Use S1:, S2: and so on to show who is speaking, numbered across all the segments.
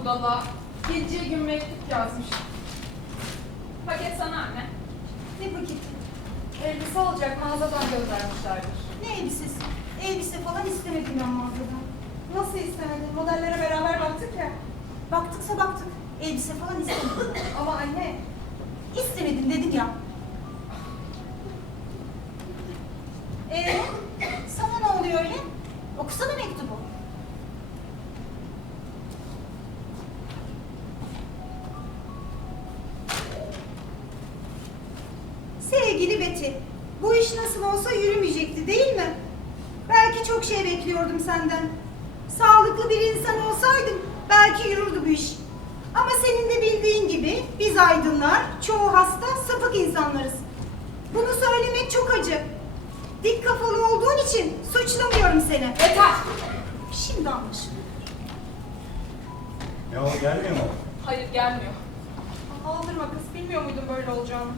S1: budala. Gece gün mektup yazmış. Paket sana anne.
S2: Ne paketi?
S1: Elbise alacak mağazadan göndermişlerdir.
S2: Ne elbisesi? Elbise falan istemedim ben mağazadan.
S1: Nasıl istemedin? Modellere beraber baktık ya.
S2: Baktıksa baktık. Elbise falan istemedim. Bu iş nasıl olsa yürümeyecekti değil mi? Belki çok şey bekliyordum senden. Sağlıklı bir insan olsaydım belki yürürdü bu iş. Ama senin de bildiğin gibi biz aydınlar çoğu hasta sapık insanlarız. Bunu söylemek çok acı. Dik kafalı olduğun için suçlamıyorum seni.
S1: yeter.
S2: Şimdi anlaşıldı.
S3: Ne o gelmiyor mu?
S1: Hayır gelmiyor. Aldırma kız bilmiyor muydun böyle olacağını?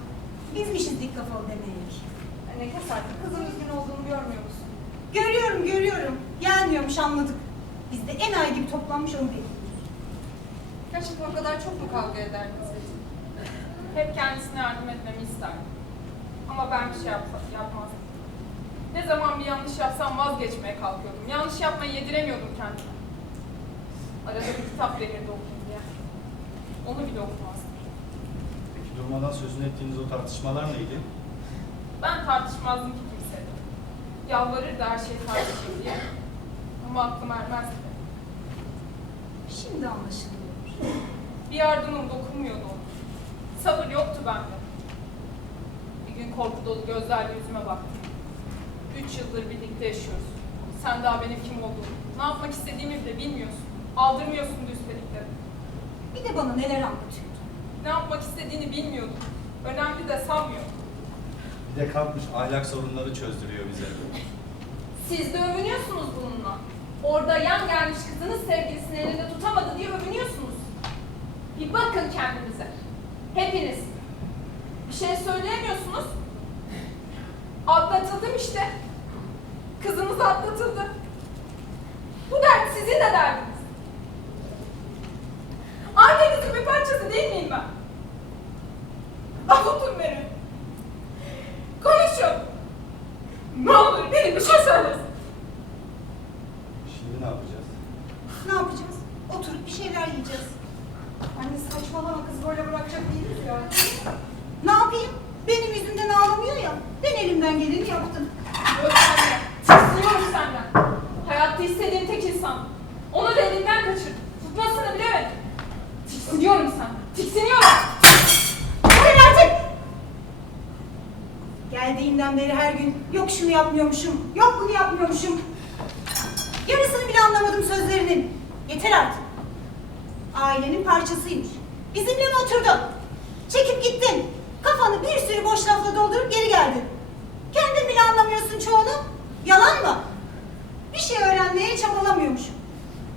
S2: Bizmişiz dik kafalı demek.
S1: Anne kes artık kızın üzgün olduğunu görmüyor musun?
S2: Görüyorum görüyorum. Gelmiyormuş anladık. Biz de en ay gibi toplanmış onu bekliyoruz.
S1: Gerçekten o kadar çok mu kavga eder kız Hep kendisine yardım etmemi ister. Ama ben bir şey yapsa, yapmazdım. Ne zaman bir yanlış yapsam vazgeçmeye kalkıyordum. Yanlış yapmayı yediremiyordum kendime. Arada bir kitap verirdi okuyayım diye. Onu bile okumazdım.
S3: Peki durmadan sözünü ettiğiniz o tartışmalar neydi?
S1: Ben tartışmazdım ki kimseyle. Yalvarırdı her şey tartışayım diye. Ama aklım ermezdi.
S2: Şimdi anlaşılıyor.
S1: Bir yardımım dokunmuyordu ona. Sabır yoktu bende. Bir gün korku dolu gözlerle yüzüme baktı. Üç yıldır birlikte yaşıyoruz. Sen daha benim kim olduğumu, ne yapmak istediğimi bile bilmiyorsun. Aldırmıyorsun da üstelik de.
S2: Bir de bana neler anlatıyordu.
S1: Ne yapmak istediğini bilmiyordum. Önemli de sanmıyordum.
S3: Bir de kalkmış ahlak sorunları çözdürüyor bize.
S1: Siz de övünüyorsunuz bununla. Orada yan gelmiş kızınız sevgilisini elinde tutamadı diye övünüyorsunuz. Bir bakın kendinize. Hepiniz. Bir şey söyleyemiyorsunuz. Atlatıldım işte. Kızınız atlatıldı. Bu dert sizin de derdiniz. Annenizin bir parçası değil miyim ben? Avutun beni. Konuşun. Ne olur biri bir şey söylesin.
S3: Şimdi ne yapacağız?
S2: Ne yapacağız? Oturup bir şeyler yiyeceğiz.
S1: Anne saçmalama kız böyle bırakacak değiliz ya.
S2: Ne yapayım? Benim yüzümden ağlamıyor ya. Ben elimden geleni yaptım.
S1: Yok anne. Tiksiniyorum senden. Hayatta istediğim tek insan. Onu da elinden kaçırdım. Tutmasını bilemedim. Tiksiniyorum senden. Tiksiniyorum.
S2: Hayır artık! Geldiğinden beri her gün yok şunu yapmıyormuşum, yok bunu yapmıyormuşum. Yarısını bile anlamadım sözlerinin. Yeter artık. Ailenin parçasıymış. Bizimle mi oturdun? Çekip gittin. Kafanı bir sürü boş lafla doldurup geri geldin. Kendin bile anlamıyorsun çoğunu. Yalan mı? Bir şey öğrenmeye çabalamıyormuşum.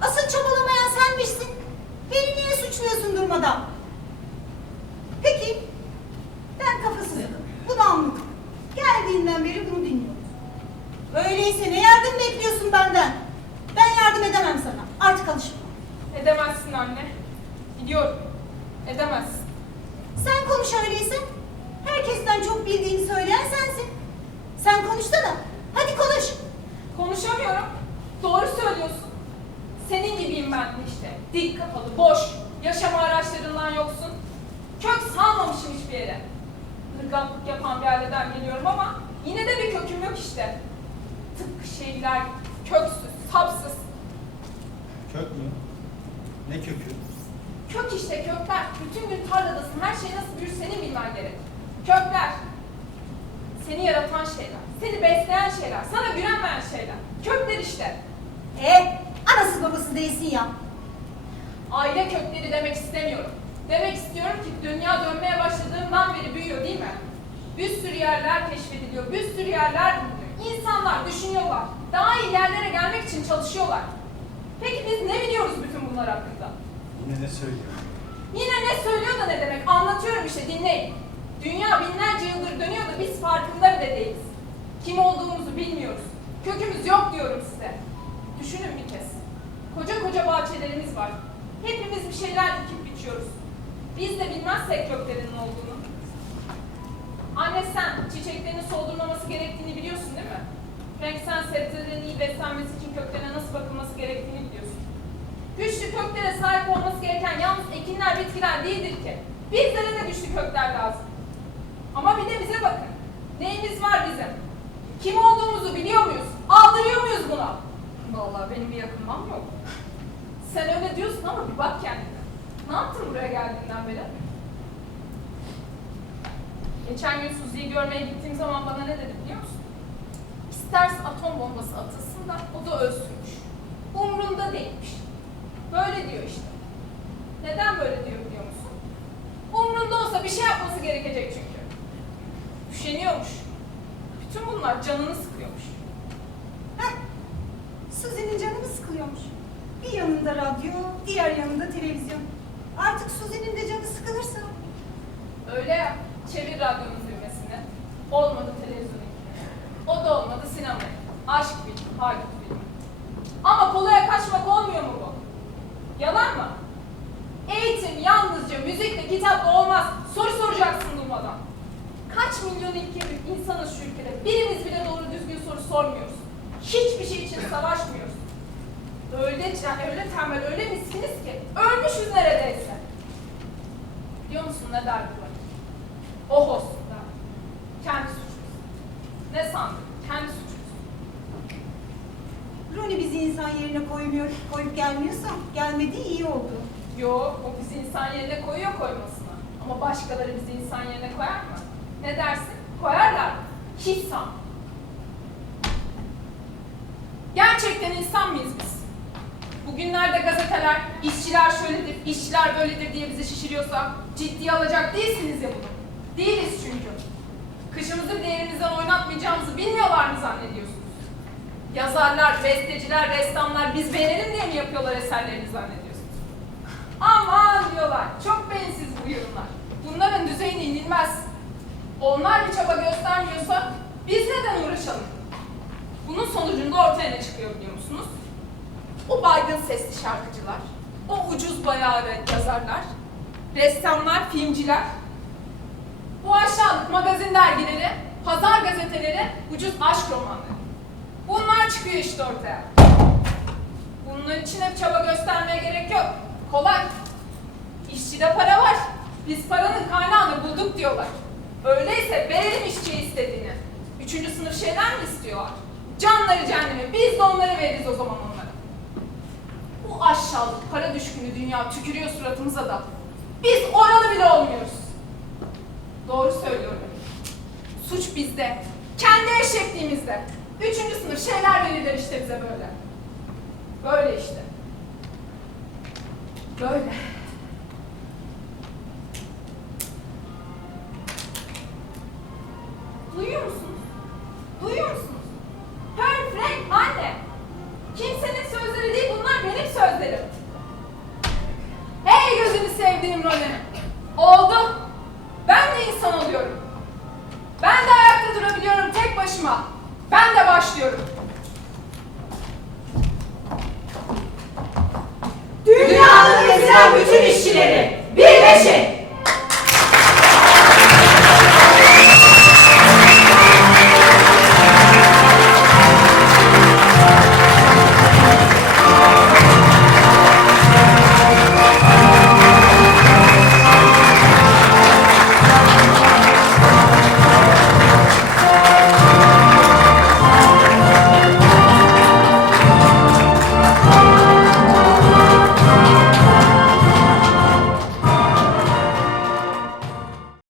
S2: Asıl çabalamayan senmişsin. Beni niye suçluyorsun durmadan? Peki, ben kafasızım. Bunu anladım. Geldiğinden beri bunu dinliyorum. Öyleyse ne yardım bekliyorsun benden? Ben yardım edemem sana. Artık alışma.
S1: Edemezsin anne. Biliyorum. Edemezsin.
S2: Sen konuş öyleyse. Herkesten çok bildiğini söyleyen sensin. Sen konuşsana. Hadi konuş.
S1: Konuşamıyorum. Doğru söylüyorsun. Senin gibiyim ben de işte. Dik kafalı, boş, yaşama araçlarından yoksun. Kök salmamışım hiçbir yere. Irgatlık yapan bir aileden geliyorum ama yine de bir köküm yok işte. Tıpkı şeyler, köksüz, sapsız.
S3: Kök mü? Ne kökü?
S1: Kök işte kökler. Bütün gün tarladasın. Her şey nasıl büyür senin bilmen gerek. Kökler. Seni yaratan şeyler. Seni besleyen şeyler. Sana güvenmeyen şeyler. Kökler işte.
S2: E, anası babası değilsin ya.
S1: Aile kökleri demek istemiyorum. Demek istiyorum ki dünya dönmeye başladığından beri büyüyor değil mi? Bir sürü yerler keşfediliyor, bir sürü yerler bulunuyor. İnsanlar düşünüyorlar, daha iyi yerlere gelmek için çalışıyorlar. Peki biz ne biliyoruz bütün bunlar hakkında?
S3: Yine ne söylüyor?
S1: Yine ne söylüyor da ne demek? Anlatıyorum işte dinleyin. Dünya binlerce yıldır dönüyor da biz farkında bile değiliz. Kim olduğumuzu bilmiyoruz. Kökümüz yok diyorum size. Düşünün bir kez. Koca koca bahçelerimiz var. Hepimiz bir şeyler dikip biçiyoruz. Biz de bilmezsek köklerinin olduğunu. Anne sen çiçeklerini soldurmaması gerektiğini biliyorsun değil mi? Frank sen sebzelerin iyi beslenmesi için köklerine nasıl bakılması gerektiğini biliyorsun. Güçlü köklere sahip olması gereken yalnız ekinler, bitkiler değildir ki. Bizlere de güçlü kökler lazım. Ama bir de bize bakın. Neyimiz var bizim? Kim olduğumuzu biliyor muyuz? Aldırıyor muyuz buna? Vallahi benim bir yakınmam yok. Sen öyle diyorsun ama bir bak kendine. Ne yaptın buraya geldiğinden beri? Geçen gün Suzi'yi görmeye gittiğim zaman bana ne dedi biliyor musun? İsterse atom bombası atılsın da o da ölsünmüş. Umrunda değilmiş. Böyle diyor işte. Neden böyle diyor biliyor musun? Umrunda olsa bir şey yapması gerekecek çünkü. Üşeniyormuş. Bütün bunlar canını sıkıyormuş.
S2: Heh, Suzi'nin canı mı sıkılıyormuş? Bir yanında radyo, diğer yanında televizyon. Artık Suzi'nin de canı sıkılırsa.
S1: Öyle ya, çevir radyonun düğmesini. Olmadı televizyonun O da olmadı sinemaya. Aşk filmi, Hollywood filmi. Ama kolaya kaçmak olmuyor mu bu? Yalan mı? Eğitim yalnızca müzikle, kitapla sormuyoruz. Hiçbir şey için savaşmıyoruz. Öyle, yani öyle tembel, öyle miskiniz ki. Ölmüşüz neredeyse. Biliyor musun ne derdi var? Oh olsun der. Kendi suçumuz. Ne sandın? Kendi suçumuz.
S2: Roni bizi insan yerine koymuyor, koyup gelmiyorsa gelmediği iyi oldu.
S1: Yok, o bizi insan yerine koyuyor koymasına. Ama başkaları bizi insan yerine koyar mı? Ne dersin? Koyarlar mı? Hiç sanmam. Gerçekten insan mıyız biz? Bugünlerde gazeteler, işçiler şöyledir, işçiler böyledir diye bizi şişiriyorsa ciddiye alacak değilsiniz ya bunu. Değiliz çünkü. Kışımızı değerimizden oynatmayacağımızı bilmiyorlar mı zannediyorsunuz? Yazarlar, besteciler, ressamlar biz beğenelim diye mi yapıyorlar eserlerini zannediyorsunuz? Aman diyorlar, çok beyinsiz bu yorumlar. Bunların düzeyine inilmez. Onlar bir çaba göstermiyorsa biz neden uğraşalım? Bunun sonucunda ortaya ne çıkıyor biliyor musunuz? O baygın sesli şarkıcılar, o ucuz bayağı yazarlar, ressamlar, filmciler, bu aşağılık magazin dergileri, pazar gazeteleri, ucuz aşk romanları. Bunlar çıkıyor işte ortaya. Bunun için hep çaba göstermeye gerek yok. Kolay. İşçide para var. Biz paranın kaynağını bulduk diyorlar. Öyleyse verelim işçiye istediğini. Üçüncü sınıf şeyler mi istiyorlar? Canları cehenneme. Biz de onları veririz o zaman onlara. Bu aşağılık para düşkünü dünya tükürüyor suratımıza da. Biz oralı bile olmuyoruz. Doğru söylüyorum. Suç bizde. Kendi eşekliğimizde. Üçüncü sınıf şeyler verirler işte bize böyle. Böyle işte. Böyle. Duyuyor musunuz? Duyuyor musunuz? bütün işçileri birleşin.